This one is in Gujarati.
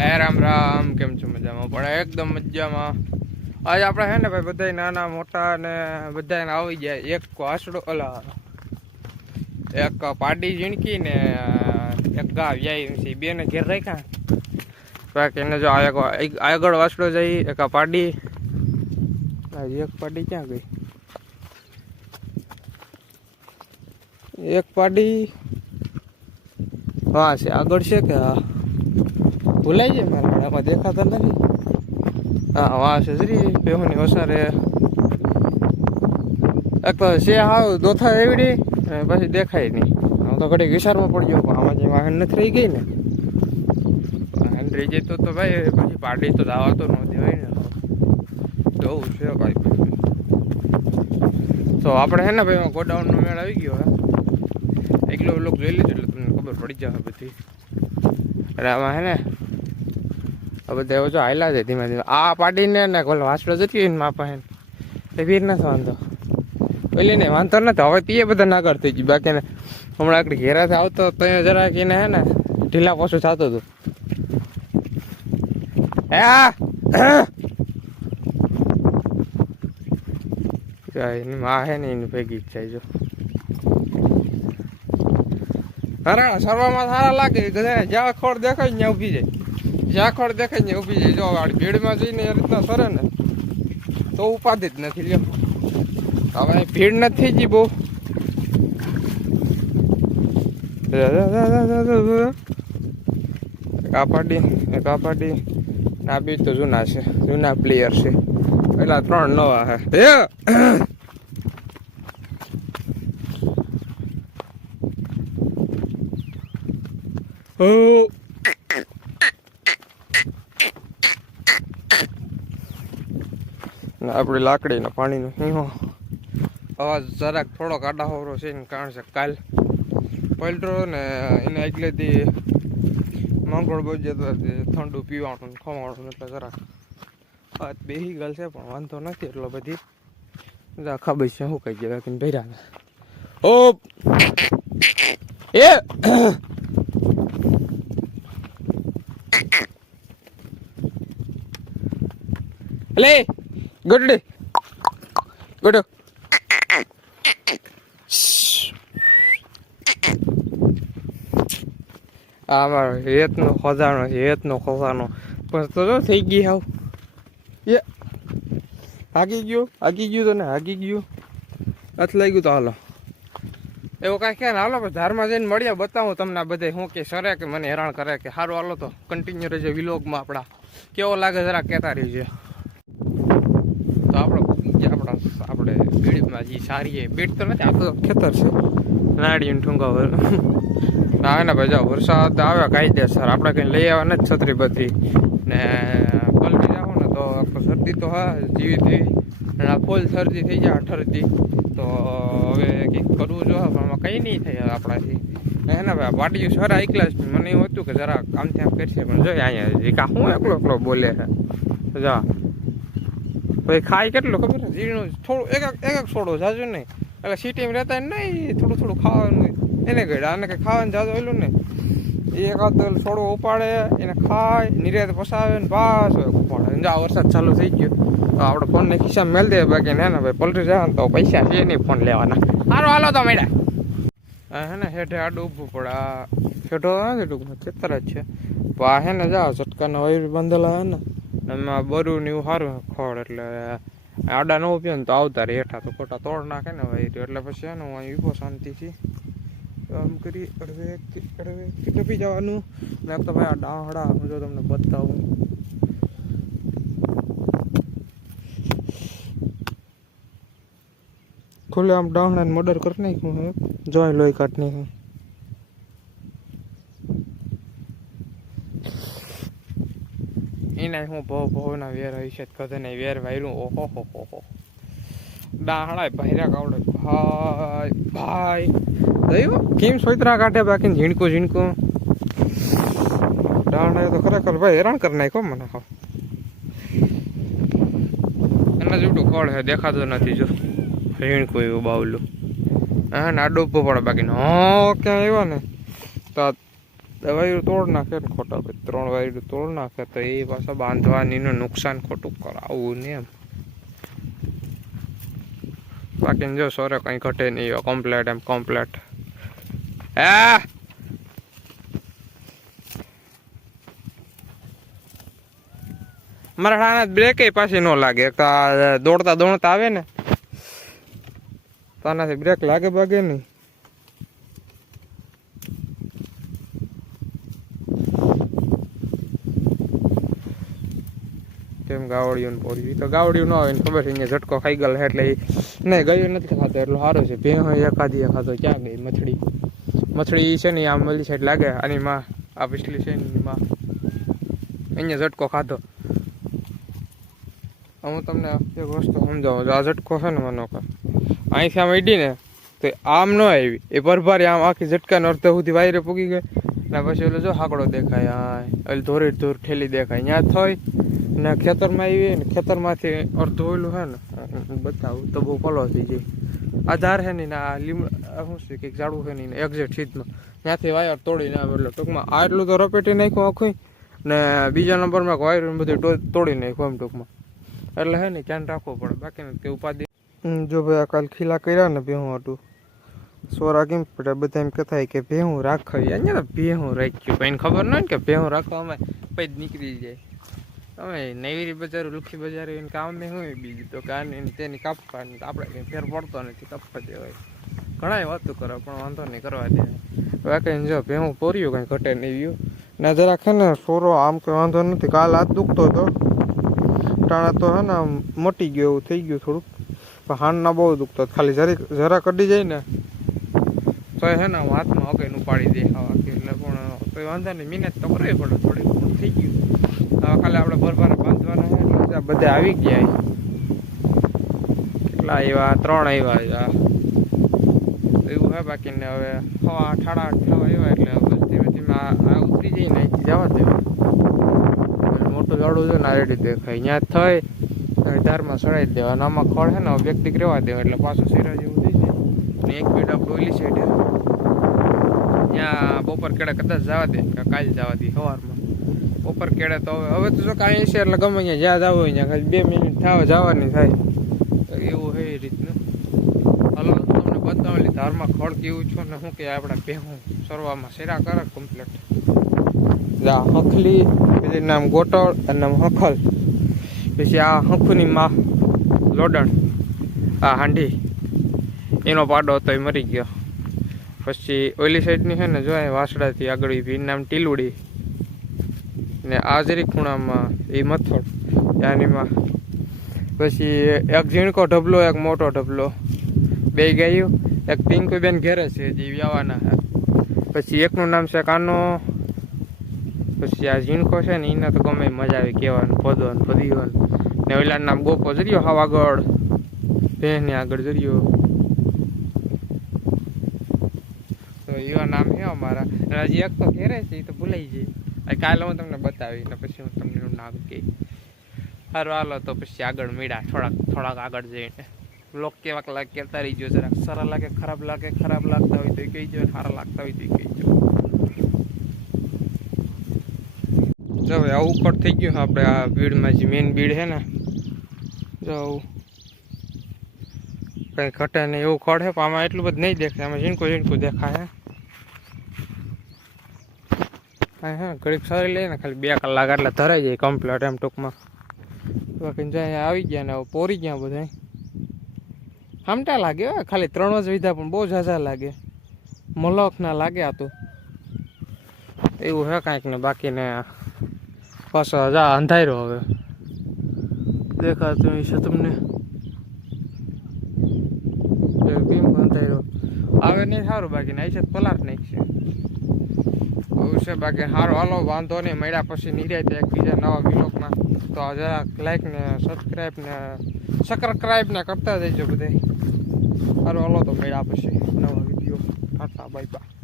રામ રામ, કેમ છો? મજામાં? પણ એકદમ મજામાં. આજ આપણે હે ને ભાઈ બધા નાના મોટા ને બધા આવી જાય. એક વાસડો ઓલા એક પાડી ઝીણકી ને એક ગા વ્યાય બે ને ઘેર રાખ્યા. બાકી એને જો આગળ વાસડો જાય, એક આ પાડી. એક પાડી ક્યાં ગઈ? એક પાડી હા છે, આગળ છે કે હા ભૂલાઈ જાય મારા આમાં દેખાતા નથી. હા વાહ છે જરી પેહુની ઓસારે એક તો છે હાવ દોથા એવડી પછી દેખાય નહીં. હું તો ઘડી વિચારમાં પડી ગયો આમાં જે વાહન નથી રહી ગઈ ને વાહન રહી જાય તો ભાઈ પછી પાડી તો દાવા તો ન દેવાય ને. જવું છે ભાઈ. તો આપણે હે ને ભાઈ ગોડાઉનનો મેળ આવી ગયો હે. એકલો લોક જોઈ લેજો એટલે તમને ખબર પડી જશે બધી. એટલે આમાં હે ને આ બધા એવો જો હાયલા છે ધીમે ધીમે. આ પાડીને ને ઓલો વાસડો જતી ને માપા હે એ વીર નથી વાંધો. પેલી ને વાંધો નથી. હવે તે બધા નાગર થઈ ગયું. બાકી ને હમણાં આકડી ઘેરાથી આવતો તો જરાક એને હે ને ઢીલા પાછું થતું હતું. એની માં હે ને એની ભેગી જ જાય જો. હરાણા સર્વામાં સારા લાગે. જ્યાં ખોડ દેખાય ને ઉભી જાય. જ્યાં ખોડ દેખાય ને ઉભી જાય. જો ભીડમાં જઈને એ રીતના સરે ને તો ઉપાધિ જ નથી લ્યો. હવે ભીડ નથી થઈ ગઈ બહુ. કાપાડી આ બી તો જૂના છે, જૂના પ્લેયર છે. પેલા 3 નવા હે. આપડી લાકડીનો પાણીનો સિંહો અવાજ જરાક થોડોક આડાહોરો છે ને કારણ છે કાલ પલટો ને એને એટલેથી મંગળ બહુ જતો ઠંડુ પીવાનું ખવાવાનું એટલે જરાક વાત બેહી ગયેલ છે પણ વાંધો નથી એટલો બધી. ખબર છે શું કહી ગયા બાકી ભર્યા ઓ એ લે ગુડ ગુડ અમારો હેતનો ખોજાનો છે, હેતનો ખોજાનો પણ તો થઈ ગઈ હાવ એ હાગી ગયું તો ને હાગી ગયું નથી લાગ્યું તો હાલો એવું કાંઈ કે ને હાલો ધારમાં જઈને મળીએ. બતાવું તમને આ બધે શું કે સરે કે મને હેરાન કરે કે સારું હાલો તો કન્ટિન્યુ રહેજો વિલોગમાં. આપણા કેવો લાગે જરા કહેતા રહેજો. તો આપણે બીડમાં જે સારી બીડ તો નથી, આ તો ખેતર છે નાળીને ઠુંગા ના ને ભાઈ જાઓ વરસાદ આવે કાયદેસર. આપણે કંઈ લઈ આવ્યા નથી છત્રી બત્રી ને પલટી જાઓ ને તો શરદી તો હા જીવી થઈ અને આ ફૂલ શરદી થઈ જાય અઠરથી. તો હવે કંઈક કરવું જોઈએ પણ આમાં કંઈ નહીં થાય આપણાથી. હે ને ભાઈ પાટીયું સરા એકલા જ. મને એવું હતું કે જરા આમથી આમ કરશે પણ જોઈએ અહીંયા હું એકલો બોલે છે. જા ભાઈ ખાય કેટલું ખબર ને ઝીણું થોડું એક છોડો જાજુ નહીં. એટલે સિટીમાં રહેતા નહીં થોડું ખાવાનું એને ગયડા આને કંઈ ખાવાનું જાજુ એલું ને એકાદ છોડો ઉપાડે એને ખાય નિર્યાત પસાવે ને પાછો ઉપાડે. જા વરસાદ ચાલુ થઈ ગયો તો આપણે ફોનને ખિસ્સામાં મેળ દે. બાકી ને ભાઈ પલટી જાય ને તો પૈસા છે નહીં ફોન લેવાના. સારું હાલો તો મેળા હે ને હેઠે આડું ઊભું પડે. આ હેઠો નથી ટૂંકમાં ખેતર જ છે. તો આ હે ને જા ઝટકાના વાયર બાંધેલા હે ને એમાં બરું ને એવું સારું ખોળ એટલે આડા ન ઉભ્યો ને તો આવતા રે હેઠા તો ખોટા તોડ નાખે ને વાયર. એટલે પછી એનું હું ઊભો શાંતિથી આમ કરી અડવે ડૂબી જવાનું. ને તો ભાઈ આ ડાહડા હું જો તમને બતાવું. ખુલ્લે આમ ડાહડાને મર્ડર કરી નાખ્યું હે. જોઈ લોહી કાઢ નાખ્યું. એના હું ભવના વેર હોય છે કદે નહીં વેર વાયરું. ઓહો હો ડાહડા ભાઈરા કાવડે ભાઈ દયું કેમ સોયતરા કાઢે. બાકી ઝીણકું ડાહડા તો ખરેખર ભાઈ હેરાન કરી નાખ્યો મને. હા એના જેવડું ખોળ છે દેખાતું નથી. જો ઝીણકું એવું બાવલું હા ને આડો ઉભો પડે. બાકી ક્યાં આવ્યો ને તો વાયરું તોડ નાખે ને ખોટા ભાઈ 3 વાયરું તોડ નાખે તો એ પાછા બાંધવાની નુકસાન ખોટું કરાવવું ને એમ. બાકી જો સોરે કઈ ઘટે નહીં, કમ્પ્લેટ એમ કમ્પ્લેટ. હા મારા ઠાણા બ્રેક પાછી ન લાગે, દોડતા દોડતા આવે ને તાનાથી બ્રેક લાગે ભાગે નહીં. કેમ ગાવડિયું પોર્યું તો ગાવડિયું ન હોય ને ખબર છે અહીંયા ઝટકો ખાઈ ગયેલો એટલે નહીં ગયું નથી ખાતો એટલું સારું છે. ભેં એકાદી ખાતો ક્યાં ગઈ મછડી છે ને આમ મળી સાઈડ લાગે આની માં આ પિછલી છે ને માં અહીંયા ઝટકો ખાધો. હું તમને એક વસ્તુ સમજાવું, આ ઝટકો છે ને મને અહીંથી આમ અડી ને તો આમ ન આવી, એ ભરભારી આમ આખી ઝટકાને અડધા સુધી વાયરે પૂગી ગઈ ને પછી ઓલો જો હાકડો દેખાય, હા એટલે ધોરી ધોર ઠેલી દેખાય ત્યાં થઈ ને ખેતરમાં આવી ને ખેતરમાંથી અડધું ઓલું છે ને બતાવું તો બહુ પલો થઈ જાય. આ ધાર છે ને આ લીમડા શું છે કંઈક ઝાડું છે ને એક્ઝેક્ટ સીધમાં ત્યાંથી વાયર તોડીને આવે એટલે ટૂંકમાં આટલું તો રપેટી નાખ્યું આખું ને બીજા નંબરમાં વાયર બધું તોડી નાખ્યું એમ ટૂંકમાં. એટલે હે ને ધ્યાન રાખવું પડે, બાકી કે ઉપાધિ. જો ભાઈ આ કાલ ખીલા કર્યા ને ભેહું હતું સોરા કેમ પડે બધા એમ કહેતા કે ભેહું રાખવી, અહીંયા તો ભેહું રાખ્યું કોઈને ખબર ન હોય ને કે ભેહું રાખવામાં પછી નીકળી જાય. અમે નવીરી બજાર લુખી બજાર એને કામ નહીં હોય બીજું તો કાને તેની કાપવાની આપણે કંઈ ફેર પડતો નથી, કાપવા દેવાય. ઘણા વાતો કરે પણ વાંધો નહીં કરવા દે. બાકી જો ભેહું પોર્યું કંઈ ઘટે નહીં ગયું ને જરાક છે ને સોરો આમ કંઈ વાંધો નથી. કાલ હાથ દુખતો હતો ટાણા તો હે ને આમ મટી ગયો એવું થઈ ગયું થોડુંક, પણ હાંડના બહુ દુખતો ખાલી જરા કડી જાય ને તો હે ને હાથમાં અગેન ઉપાડી દે ખાવા એટલે પણ કોઈ વાંધો નહીં, મહેનત તો કરવી પડે થોડી થઈ ગયું. હવે ખાલી આપણે ભરભારે બાંધવાના હોય એટલે બધા આવી ગયા. કેટલા આવ્યા 3 આવ્યા એવું હે. બાકીને હવે 8:30 થવા આવ્યા એટલે બસ ધીમે ધીમે આ ઉતરી જઈને અહીંથી જવા દેવા. મોટું ઝાડું છે ને આ રેડી દેખાય ત્યાં થઈ ધારમાં સડાઈ દેવા, આમાં ખડ છે ને વ્યક્તિક રહેવા દેવા એટલે પાછું શેરા જેવું થઈ જાય. ને એક બીડ આપણે ઓલી સાઈડ ત્યાં બપોર કેળે કદાચ જવા દે કે કાલે જવા દે સવારમાં બપોર કેળે તો હવે તો જો કાંઈ છે એટલે ગમે ત્યાં જ્યાં જવું હોય ત્યાં ખાલી 2 મિનિટ થવા જવાની થાય એવું હોય એ રીતનું. હલો તમને બતાવેલી ધારમાં ખડ કેવું છું ને શું કે આપણે ભેહું સરવામાં શેરા કરે કમ્પ્લીટ. હખલી પછી નામ ગોટળ અને નામ હખલ, પછી આ હંખુની માં લોડણ, આ હાંડી એનો પાડો હતો એ મરી ગયો. પછી ઓલી સાઈડની છે ને જો વાસડાથી આગળ ભી નામ ટીલુડી ને આ જરી ખૂણામાં એ મથડ ત્યાંનીમાં. પછી એક ઝીણકો ઢબલો એક મોટો ઢબલો, 2 ગાયું, એક પિંકુ બેન ઘેરે છે જે વ્યાવાના છે. પછી એકનું નામ છે કાનો. પછી આ ઝીણકો છે ને એને તો ગમે મજા આવી કહેવાનું ભદવાનું ભદીવાનું ને ઓલા નામ ગોપો જર્યો હાવ આગળ ભેંને આગળ જર્યો તો એવા નામ છે અમારા. હજી એક તો ઘેરે છે એ તો ભૂલાઈ જાય, કાલે હું તમને બતાવી ને પછી હું તમને એનું નામ કહી. સારું હાલો તો પછી આગળ મીડા થોડાક આગળ જઈને લોક કેવાક લાગે કહેતા રહીજો, જરાક સારા લાગે ખરાબ લાગતા હોય તો એ કહીજો, સારા લાગતા હોય તો એ કહીજો. જો હવે આવું કટ થઈ ગયું આપણે આ બીડમાં જે મેઇન બીડ છે ને જો આવું કંઈ ઘટે નહીં એવું ખડ છે પણ આમાં એટલું બધું નહીં દેખાય, આમાં ઝીણકું દેખાય. હા ઘડીક સારી લઈએ ને ખાલી 2 કલાક એટલે ધરાઈ જાય કમ્પ્લીટ એમ ટૂંકમાં. બાકી જાય આવી ગયા ને પોરી ગયા બધા હામટા લાગે ખાલી 3 જ વિધા પણ બહુ ઝાઝા લાગે, મલક ના લાગે. આ તો એવું હે કાંઈક ને બાકીને પાછો જા અંધાર્યો હવે દેખાતું છે તમને કેમ અંધાર્યો આવે નહીં સારું. બાકી નાઈ છે પલાટ નાખશે એવું છે. બાકી સારું હાલો વાંધો નહીં, મળ્યા પછી નિરાય એકબીજા નવા વિલોકમાં. તો જરાક લાઈક ને સબસ્ક્રાઈબ ને કરતા જઈજો બધા. સારું હાલો તો મળ્યા પછી નવા વિડીયો. Tata bye bye.